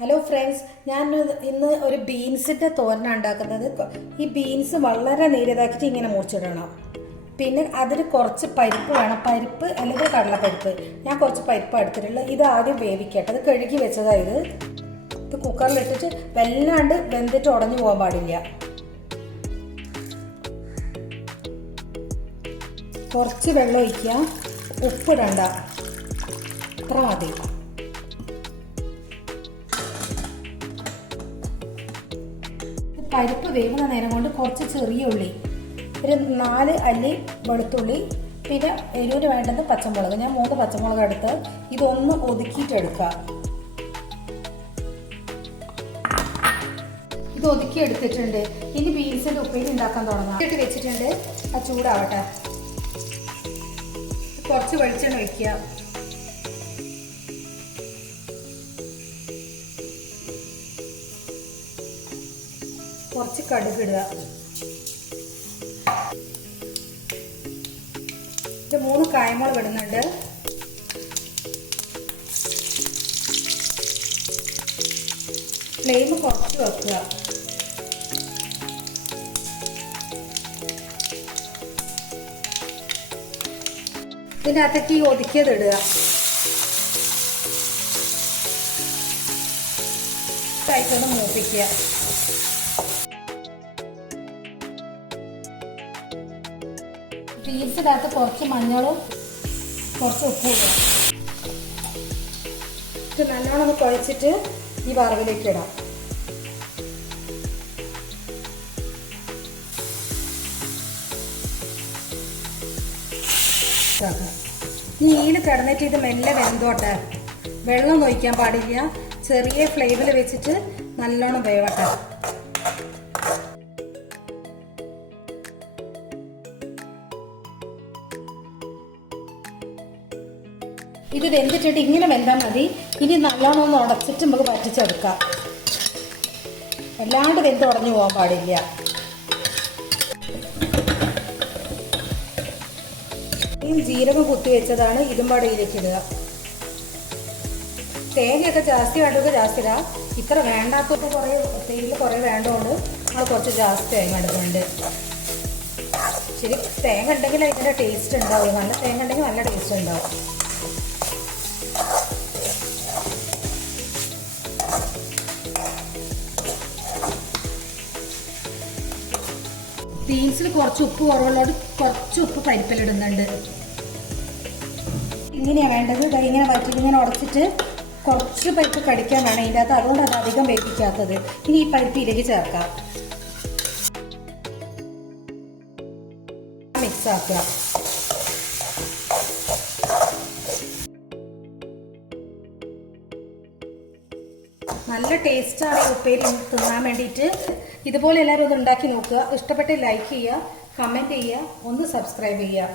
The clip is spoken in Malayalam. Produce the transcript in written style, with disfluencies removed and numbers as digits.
ഹലോ ഫ്രണ്ട്സ്, ഞാൻ ഇന്ന് ഒരു ബീൻസിൻ്റെ തോരനാണ് ഉണ്ടാക്കുന്നത്. ഈ ബീൻസ് വളരെ നേരിയതാക്കിയിട്ട് ഇങ്ങനെ മുറിച്ചിടണം. പിന്നെ അതിന് കുറച്ച് പരിപ്പ് വേണം, പരിപ്പ് അല്ലെങ്കിൽ കടലപ്പരിപ്പ്. ഞാൻ കുറച്ച് പരിപ്പ് എടുത്തിട്ടുള്ളത്. ഇത് ആദ്യം വേവിക്കട്ടെ. അത് കഴുകി വെച്ചതാണ്. ഇത് കുക്കറിലിട്ടിട്ട് വല്ലാണ്ട് വെന്തിട്ട് ഉടഞ്ഞു പോകാൻ പാടില്ല. കുറച്ച് വെള്ളം ഒഴിക്കുക, ഉപ്പിടണ്ട, അത്ര മതി. പരിപ്പ് വേവുന്ന നേരം കൊണ്ട് കുറച്ച് ചെറിയ ഉള്ളി, ഒരു 4 അല്ലി വെളുത്തുള്ളി, പിന്നെ എരിവിന് വേണ്ടത് പച്ചമുളക്. ഞാൻ 3 പച്ചമുളക് എടുത്ത് ഇതൊന്ന് ഒതുക്കിയിട്ടെടുക്കുക. ഇത് ഒതുക്കി എടുത്തിട്ടുണ്ട്. ഇനി ബീൻസിൻ്റെ ഉപ്പേരി ഉണ്ടാക്കാൻ തുടങ്ങാം. ഇട്ട് വെച്ചിട്ടുണ്ട്, അത് ചൂടാവട്ടെ. കുറച്ച് വെളിച്ചെണ്ണ ഒഴിക്കുക. കുറച്ച് കടുക് ഇടുക. ഇത് 3 കായ്മുളക് ഇടുന്നുണ്ട്. ഫ്ലെയിം കുറച്ച് വെക്കുക. ഇതിനകത്തേക്ക് ഈ ഒതുക്കിയത് ഇടുക. ഇതൊന്ന് മൂപ്പിക്കുക. ബീൻസിനകത്ത് കുറച്ച് മഞ്ഞളും കുറച്ച് ഉപ്പും ഇടുക. ഇത് നല്ലോണം ഒന്ന് കുഴച്ചിട്ട് ഈ വറവിലേക്ക് ഇടാം. ഈ ഈല് കിടന്നിട്ട് ഇത് മെല്ലെ വെന്തോട്ടെ. വെള്ളം ഒഴിക്കാൻ പാടില്ല. ചെറിയ ഫ്ലെയിമിൽ വെച്ചിട്ട് നല്ലോണം വേവട്ടെ. ഇത് വെന്തിട്ടിട്ട് ഇങ്ങനെ വെന്താൽ മതി. ഇനി നല്ലോണം ഒന്ന് ഉടച്ചിട്ട് നമുക്ക് വറ്റിച്ചെടുക്കാം. വല്ലാണ്ട് വെന്ത് ഉടഞ്ഞു പോകാൻ പാടില്ല. ജീരകം കുത്തി വെച്ചതാണ്, ഇതും പാടയിലേക്ക് ഇടുക. തേങ്ങയൊക്കെ ജാസ്തി വേണ്ടവർക്ക് ജാസ്തി ഇടാം. ഇത്ര വേണ്ടാത്തപ്പോൾ തേയില കുറേ വേണ്ടതുകൊണ്ട് നമ്മൾ കുറച്ച് ജാസ്തി തേങ്ങ എടുക്കുന്നുണ്ട്. ശരി, തേങ്ങ ഉണ്ടെങ്കിൽ അതിൻ്റെ ടേസ്റ്റ് ഉണ്ടാവും. നല്ല തേങ്ങ ഉണ്ടെങ്കിൽ നല്ല ടേസ്റ്റ് ഉണ്ടാവും. ബീൻസിൽ കുറച്ച് ഉപ്പ് കുറവുള്ളതുകൊണ്ട് കുറച്ച് ഉപ്പ് പരിപ്പിലിടുന്നുണ്ട്. ഇങ്ങനെയാണ് വേണ്ടത്. ഇങ്ങനെ വറ്റിട്ട് ഇങ്ങനെ ഉടച്ചിട്ട് കുറച്ച് പരിപ്പ് കടിക്കാൻ വേണം ഇതിൻ്റെ അകത്ത്. അതുകൊണ്ട് അത് അധികം വേവിക്കാത്തത്. ഇനി ഈ പരിപ്പ് ഇതിലേക്ക് ചേർക്കാം. മിക്സ് ആക്കുക. നല്ല ടേസ്റ്റാണ് ഈ ഉപ്പേരി തിന്നാൻ വേണ്ടിയിട്ട്. ഇതുപോലെ എല്ലാവരും ഒന്ന് ഉണ്ടാക്കി നോക്കുക. ഇഷ്ടപ്പെട്ട് ലൈക്ക് ചെയ്യുക, കമൻറ്റ് ചെയ്യുക, ഒന്ന് സബ്സ്ക്രൈബ് ചെയ്യുക.